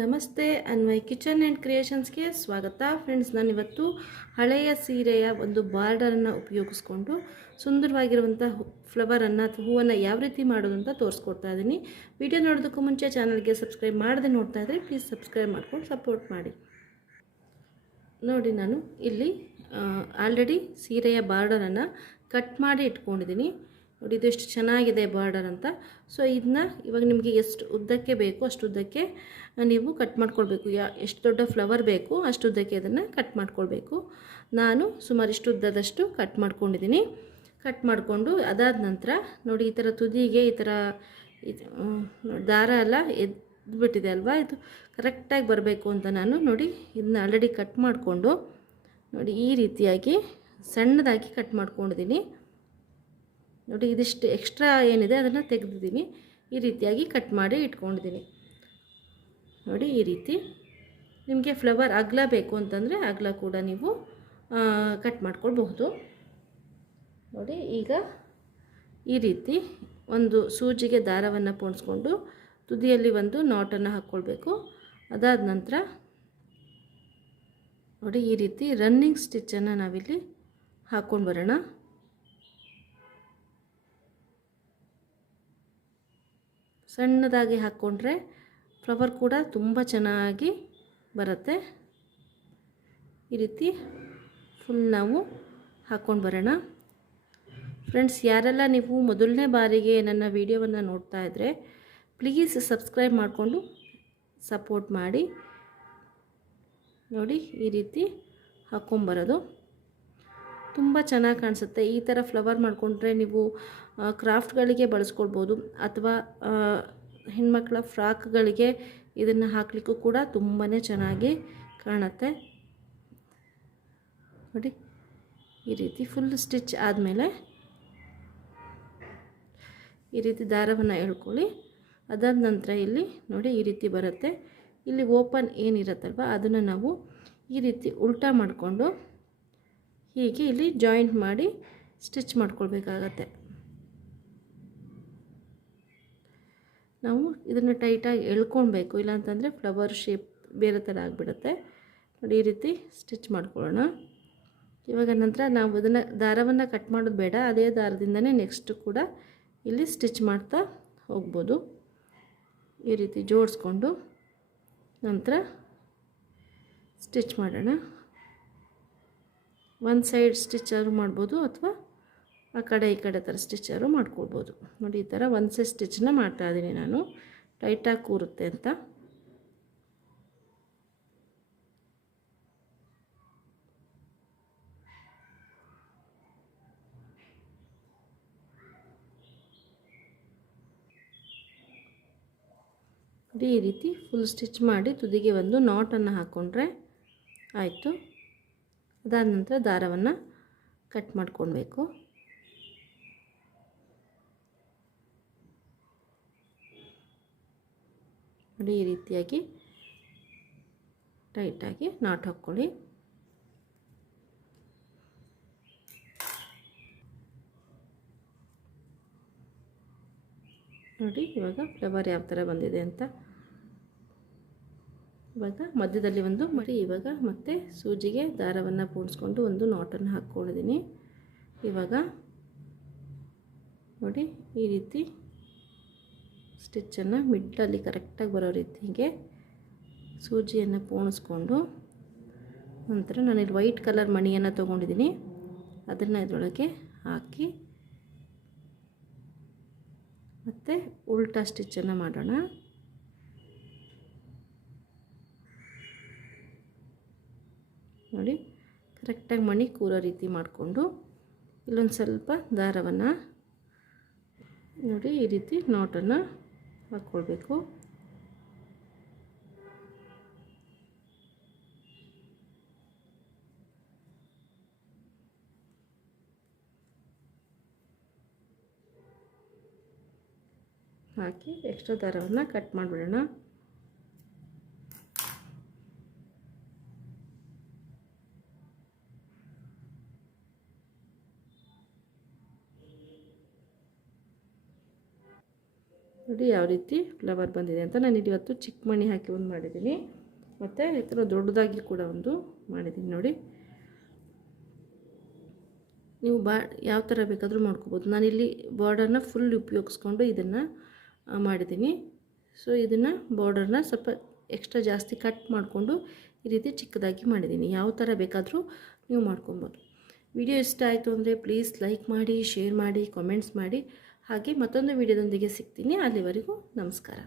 ನಮಸ್ತೆ, Anvay kitchen and ಕ್ರಿಯೇಷನ್ಸ್ಗೆ ಸ್ವಾಗತ. Friends, ನಾನಿವತ್ತು ಹಳೆಯ ಸೀರೆಯ ಒಂದು ಬಾರ್ಡರನ್ನು ಉಪಯೋಗಿಸ್ಕೊಂಡು ಸುಂದರವಾಗಿರುವಂಥ ಫ್ಲವರನ್ನು, ಅಥವಾ ಹೂವನ್ನು ಯಾವ ರೀತಿ ಮಾಡೋದು ಅಂತ ತೋರಿಸ್ಕೊಡ್ತಾ ಇದ್ದೀನಿ. ವಿಡಿಯೋ ನೋಡೋದಕ್ಕೂ ಮುಂಚೆ ಚಾನಲ್ಗೆ ಸಬ್ಸ್ಕ್ರೈಬ್ ಮಾಡದೆ ನೋಡ್ತಾ ಇದ್ದರೆ ಪ್ಲೀಸ್ ಸಬ್ಸ್ಕ್ರೈಬ್ ಮಾಡ್ಕೊಂಡು ಸಪೋರ್ಟ್ ಮಾಡಿ. ನೋಡಿ, ನಾನು ಇಲ್ಲಿ ಆಲ್ರೆಡಿ ಸೀರೆಯ ಬಾರ್ಡರನ್ನು ಕಟ್ ಮಾಡಿ ಇಟ್ಕೊಂಡಿದ್ದೀನಿ. ನೋಡಿ, ಇದು ಚೆನ್ನಾಗಿದೆ ಬಾರ್ಡರ್ ಅಂತ. ಸೊ ಇದನ್ನ ಇವಾಗ ನಿಮಗೆ ಎಷ್ಟು ಉದ್ದಕ್ಕೆ ಬೇಕು, ಅಷ್ಟು ಉದ್ದಕ್ಕೆ ನೀವು ಕಟ್ ಮಾಡ್ಕೊಳ್ಬೇಕು. ಯಾ, ಎಷ್ಟು ದೊಡ್ಡ ಫ್ಲವರ್ ಬೇಕು, ಅಷ್ಟು ಉದ್ದಕ್ಕೆ ಅದನ್ನು ಕಟ್ ಮಾಡ್ಕೊಳ್ಬೇಕು. ನಾನು ಸುಮಾರು ಇಷ್ಟು ಉದ್ದದಷ್ಟು ಕಟ್ ಮಾಡ್ಕೊಂಡಿದ್ದೀನಿ. ಕಟ್ ಮಾಡಿಕೊಂಡು ಅದಾದ ನಂತರ, ನೋಡಿ, ಈ ಥರ ತುದಿಗೆ ಈ ಥರ ದಾರ ಎಲ್ಲ ಎದ್ದುಬಿಟ್ಟಿದೆ ಅಲ್ವಾ? ಇದು ಕರೆಕ್ಟಾಗಿ ಬರಬೇಕು ಅಂತ ನಾನು ನೋಡಿ, ಇದನ್ನ ಆಲ್ರೆಡಿ ಕಟ್ ಮಾಡಿಕೊಂಡು ನೋಡಿ, ಈ ರೀತಿಯಾಗಿ ಸಣ್ಣದಾಗಿ ಕಟ್ ಮಾಡ್ಕೊಂಡಿದ್ದೀನಿ. ನೋಡಿ, ಇದಿಷ್ಟು ಎಕ್ಸ್ಟ್ರಾ ಏನಿದೆ ಅದನ್ನು ತೆಗೆದಿದ್ದೀನಿ. ಈ ರೀತಿಯಾಗಿ ಕಟ್ ಮಾಡಿ ಇಟ್ಕೊಂಡಿದ್ದೀನಿ. ನೋಡಿ, ಈ ರೀತಿ ನಿಮಗೆ ಫ್ಲವರ್ ಅಗಲ ಬೇಕು ಅಂತಂದರೆ ಅಗಲ ಕೂಡ ನೀವು ಕಟ್ ಮಾಡ್ಕೊಳ್ಬಹುದು. ನೋಡಿ, ಈಗ ಈ ರೀತಿ ಒಂದು ಸೂಜಿಗೆ ದಾರವನ್ನು ಪೋಣಿಸ್ಕೊಂಡು ತುದಿಯಲ್ಲಿ ಒಂದು ನಾಟನ್ನು ಹಾಕ್ಕೊಳ್ಬೇಕು ಅದಾದ ನಂತರ ನೋಡಿ, ಈ ರೀತಿ ರನ್ನಿಂಗ್ ಸ್ಟಿಚ್ಚನ್ನು ನಾವಿಲ್ಲಿ ಹಾಕ್ಕೊಂಡು ಬರೋಣ. ಸಣ್ಣದಾಗಿ ಹಾಕ್ಕೊಂಡ್ರೆ ಫ್ಲವರ್ ಕೂಡ ತುಂಬ ಚೆನ್ನಾಗಿ ಬರುತ್ತೆ. ಈ ರೀತಿ ಫುಲ್ ನಾವು ಹಾಕ್ಕೊಂಡು ಬರೋಣ. ಫ್ರೆಂಡ್ಸ್ ಯಾರೆಲ್ಲ ನೀವು ಮೊದಲನೇ ಬಾರಿಗೆ ನನ್ನ ವಿಡಿಯೋವನ್ನು ನೋಡ್ತಾ ಇದ್ದರೆ ಪ್ಲೀಸ್ ಸಬ್ಸ್ಕ್ರೈಬ್ ಮಾಡಿಕೊಂಡು ಸಪೋರ್ಟ್ ಮಾಡಿ. ನೋಡಿ, ಈ ರೀತಿ ಹಾಕ್ಕೊಂಬರೋದು ತುಂಬ ಚೆನ್ನಾಗಿ ಕಾಣಿಸುತ್ತೆ. ಈ ಥರ ಫ್ಲವರ್ ಮಾಡಿಕೊಂಡ್ರೆ ನೀವು ಕ್ರಾಫ್ಟ್ಗಳಿಗೆ ಬಳಸ್ಕೊಳ್ಬೋದು. ಅಥವಾ ಹೆಣ್ಮಕ್ಳ ಫ್ರಾಕ್ಗಳಿಗೆ ಇದನ್ನು ಹಾಕಲಿಕ್ಕೂ ಕೂಡ ತುಂಬಾ ಚೆನ್ನಾಗಿ ಕಾಣುತ್ತೆ. ನೋಡಿ, ಈ ರೀತಿ ಫುಲ್ ಸ್ಟಿಚ್ ಆದಮೇಲೆ ಈ ರೀತಿ ದಾರವನ್ನು ಎಳ್ಕೊಳ್ಳಿ. ಅದಾದ ನಂತರ ಇಲ್ಲಿ ನೋಡಿ ಈ ರೀತಿ ಬರುತ್ತೆ. ಇಲ್ಲಿ ಓಪನ್ ಏನಿರುತ್ತಲ್ವ, ಅದನ್ನು ನಾವು ಈ ರೀತಿ ಉಲ್ಟಾ ಮಾಡಿಕೊಂಡು ಹೀಗೆ ಇಲ್ಲಿ ಜಾಯಿಂಟ್ ಮಾಡಿ ಸ್ಟಿಚ್ ಮಾಡ್ಕೊಳ್ಬೇಕಾಗತ್ತೆ. ನಾವು ಇದನ್ನು ಟೈಟಾಗಿ ಎಳ್ಕೊಳ್ಬೇಕು, ಇಲ್ಲಾಂತಂದರೆ ಫ್ಲವರ್ ಶೇಪ್ ಬೇರೆ ಥರ ಆಗಿಬಿಡುತ್ತೆ. ನೋಡಿ ಈ ರೀತಿ ಸ್ಟಿಚ್ ಮಾಡ್ಕೊಳ್ಳೋಣ. ಇವಾಗ ನಂತರ ನಾವು ಅದನ್ನು ದಾರವನ್ನು ಕಟ್ ಮಾಡೋದು ಬೇಡ, ಅದೇ ದಾರದಿಂದನೇ ನೆಕ್ಸ್ಟ್ ಕೂಡ ಇಲ್ಲಿ ಸ್ಟಿಚ್ ಮಾಡ್ತಾ ಹೋಗ್ಬೋದು. ಈ ರೀತಿ ಜೋಡಿಸ್ಕೊಂಡು ನಂತರ ಸ್ಟಿಚ್ ಮಾಡೋಣ. ಒಂದು ಸೈಡ್ ಸ್ಟಿಚ್ಚಾದ್ರು ಮಾಡ್ಬೋದು ಅಥವಾ ಆ ಕಡೆ ಈ ಕಡೆ ಥರ ಸ್ಟಿಚ್ಚಾದ್ರು ಮಾಡ್ಕೊಳ್ಬೋದು. ನೋಡಿ, ಈ ಥರ ಒಂದು ಸೈಡ್ ಸ್ಟಿಚ್ನ ಮಾಡ್ತಾ ಇದ್ದೀನಿ ನಾನು. ಟೈಟಾಗಿ ಕೂರುತ್ತೆ ಅಂತ. ಈ ರೀತಿ ಫುಲ್ ಸ್ಟಿಚ್ ಮಾಡಿ ತುದಿಗೆ ಒಂದು ನಾಟನ್ನು ಹಾಕ್ಕೊಂಡ್ರೆ ಆಯಿತು. ಅದಾದ ನಂತರ ದಾರವನ್ನು ಕಟ್ ಮಾಡ್ಕೊಳ್ಬೇಕು. ಈ ರೀತಿಯಾಗಿ ಟೈಟಾಗಿ ನಾಟ್ ಹಾಕ್ಕೊಳ್ಳಿ. ನೋಡಿ ಇವಾಗ ಫ್ಲವರ್ ಯಾವ ಥರ ಬಂದಿದೆ ಅಂತ ಇವಾಗ ಮಧ್ಯದಲ್ಲಿ ಒಂದು ಮಾಡಿ, ಇವಾಗ ಮತ್ತೆ ಸೂಜಿಗೆ ದಾರವನ್ನು ಪೂಣಿಸ್ಕೊಂಡು ಒಂದು ನಾಟನ್ನು ಹಾಕ್ಕೊಂಡಿದ್ದೀನಿ. ಇವಾಗ ನೋಡಿ, ಈ ರೀತಿ ಸ್ಟಿಚ್ಚನ್ನು ಮಿಡ್ಲಲ್ಲಿ ಕರೆಕ್ಟಾಗಿ ಬರೋ ರೀತಿಗೆ ಸೂಜಿಯನ್ನು ಪೋಣಿಸ್ಕೊಂಡು ನಂತರ ನಾನು ಇಲ್ಲಿ ವೈಟ್ ಕಲರ್ ಮಣಿಯನ್ನು ತೊಗೊಂಡಿದ್ದೀನಿ. ಅದನ್ನು ಇದರೊಳಗೆ ಹಾಕಿ ಮತ್ತು ಉಲ್ಟಾ ಸ್ಟಿಚ್ಚನ್ನು ಮಾಡೋಣ. ನೋಡಿ, ಕರೆಕ್ಟಾಗಿ ಮಣಿ ಕೂರೋ ರೀತಿ ಮಾಡಿಕೊಂಡು ಇಲ್ಲೊಂದು ಸ್ವಲ್ಪ ದಾರವನ್ನು ನೋಡಿ ಈ ರೀತಿ ನೋಟನ್ನು ಹಾಕ್ಕೊಳ್ಬೇಕು. ಹಾಕಿ ಎಕ್ಸ್ಟ್ರಾ ದಾರವನ್ನು ಕಟ್ ಮಾಡಿಬಿಡೋಣ. ನೋಡಿ ಯಾವ ರೀತಿ ಫ್ಲವರ್ ಬಂದಿದೆ ಅಂತ ನಾನು ಇವತ್ತು ಚಿಕ್ಕ ಮಣಿ ಹಾಕಿ ಒಂದು ಮಾಡಿದ್ದೀನಿ. ಮತ್ತು ಈ ದೊಡ್ಡದಾಗಿ ಕೂಡ ಒಂದು ಮಾಡಿದ್ದೀನಿ ನೋಡಿ. ನೀವು ಬಾ ಯಾವ ಥರ ಬೇಕಾದರೂ ಮಾಡ್ಕೋಬೋದು. ನಾನಿಲ್ಲಿ ಬಾರ್ಡರ್ನ ಫುಲ್ ಉಪಯೋಗಿಸ್ಕೊಂಡು ಇದನ್ನು ಮಾಡಿದ್ದೀನಿ. ಸೊ ಇದನ್ನು ಬಾರ್ಡರ್ನ ಸ್ವಲ್ಪ ಎಕ್ಸ್ಟ್ರಾ ಜಾಸ್ತಿ ಕಟ್ ಮಾಡಿಕೊಂಡು ಈ ರೀತಿ ಚಿಕ್ಕದಾಗಿ ಮಾಡಿದ್ದೀನಿ. ಯಾವ ಥರ ಬೇಕಾದರೂ ನೀವು ಮಾಡ್ಕೊಬೋದು. ವಿಡಿಯೋ ಇಷ್ಟ ಆಯಿತು ಅಂದರೆ ಪ್ಲೀಸ್ ಲೈಕ್ ಮಾಡಿ ಶೇರ್ ಮಾಡಿ ಕಾಮೆಂಟ್ಸ್ ಮಾಡಿ. ಹಾಗೆ ಮತ್ತೊಂದು ವಿಡಿಯೋದೊಂದಿಗೆ ಸಿಗ್ತೀನಿ. ಅಲ್ಲಿವರೆಗೂ ನಮಸ್ಕಾರ.